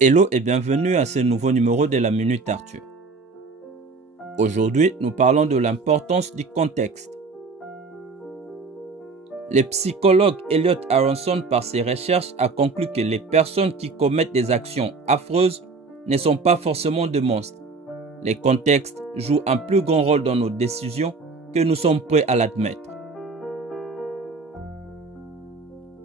Hello et bienvenue à ce nouveau numéro de la Minute Arthur. Aujourd'hui, nous parlons de l'importance du contexte. Le psychologue Elliot Aronson, par ses recherches, a conclu que les personnes qui commettent des actions affreuses ne sont pas forcément des monstres. Les contextes jouent un plus grand rôle dans nos décisions que nous sommes prêts à l'admettre.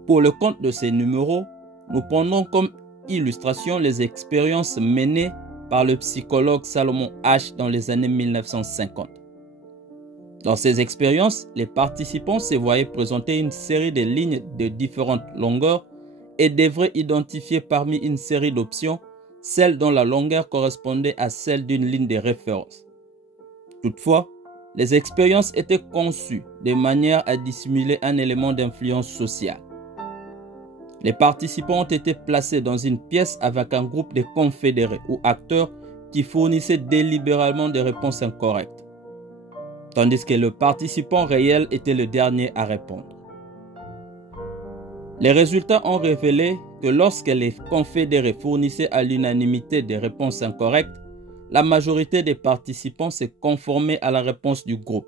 Pour le compte de ces numéros, nous prenons comme illustration les expériences menées par le psychologue Salomon Asch dans les années 1950. Dans ces expériences, les participants se voyaient présenter une série de lignes de différentes longueurs et devraient identifier parmi une série d'options celle dont la longueur correspondait à celle d'une ligne de référence. Toutefois, les expériences étaient conçues de manière à dissimuler un élément d'influence sociale. Les participants ont été placés dans une pièce avec un groupe de confédérés ou acteurs qui fournissaient délibérément des réponses incorrectes, tandis que le participant réel était le dernier à répondre. Les résultats ont révélé que lorsque les confédérés fournissaient à l'unanimité des réponses incorrectes, la majorité des participants se conformaient à la réponse du groupe,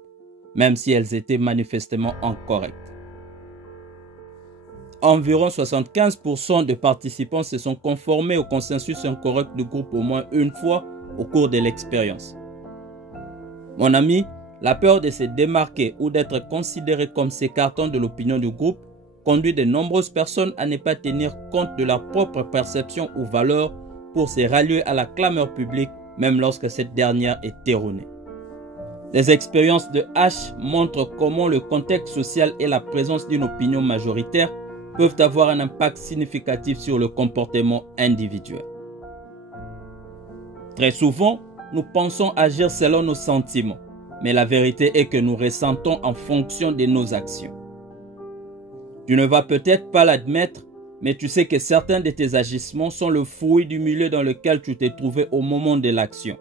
même si elles étaient manifestement incorrectes. Environ 75% de participants se sont conformés au consensus incorrect du groupe au moins une fois au cours de l'expérience. Mon ami, la peur de se démarquer ou d'être considéré comme s'écartant de l'opinion du groupe conduit de nombreuses personnes à ne pas tenir compte de leur propre perception ou valeur pour se rallier à la clameur publique, même lorsque cette dernière est erronée. Les expériences de Asch montrent comment le contexte social et la présence d'une opinion majoritaire peuvent avoir un impact significatif sur le comportement individuel. Très souvent, nous pensons agir selon nos sentiments, mais la vérité est que nous ressentons en fonction de nos actions. Tu ne vas peut-être pas l'admettre, mais tu sais que certains de tes agissements sont le fruit du milieu dans lequel tu t'es trouvé au moment de l'action.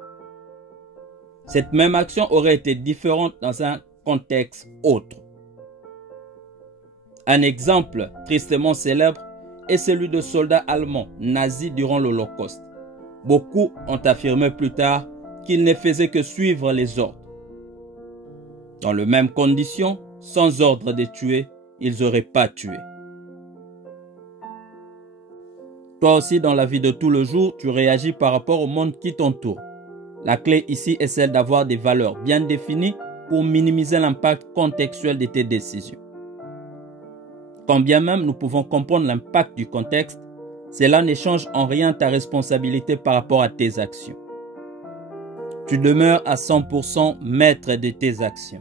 Cette même action aurait été différente dans un contexte autre. Un exemple tristement célèbre est celui de soldats allemands nazis durant l'Holocauste. Beaucoup ont affirmé plus tard qu'ils ne faisaient que suivre les ordres. Dans les mêmes conditions, sans ordre de tuer, ils n'auraient pas tué. Toi aussi, dans la vie de tous les jours, tu réagis par rapport au monde qui t'entoure. La clé ici est celle d'avoir des valeurs bien définies pour minimiser l'impact contextuel de tes décisions. Quand bien même nous pouvons comprendre l'impact du contexte, cela ne change en rien ta responsabilité par rapport à tes actions. Tu demeures à 100% maître de tes actions.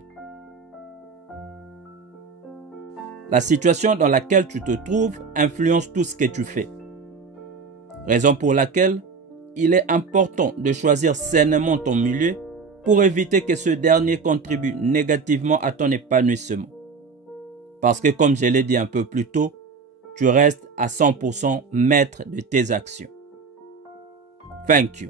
La situation dans laquelle tu te trouves influence tout ce que tu fais. Raison pour laquelle il est important de choisir sainement ton milieu pour éviter que ce dernier contribue négativement à ton épanouissement. Parce que comme je l'ai dit un peu plus tôt, tu restes à 100% maître de tes actions. Thank you.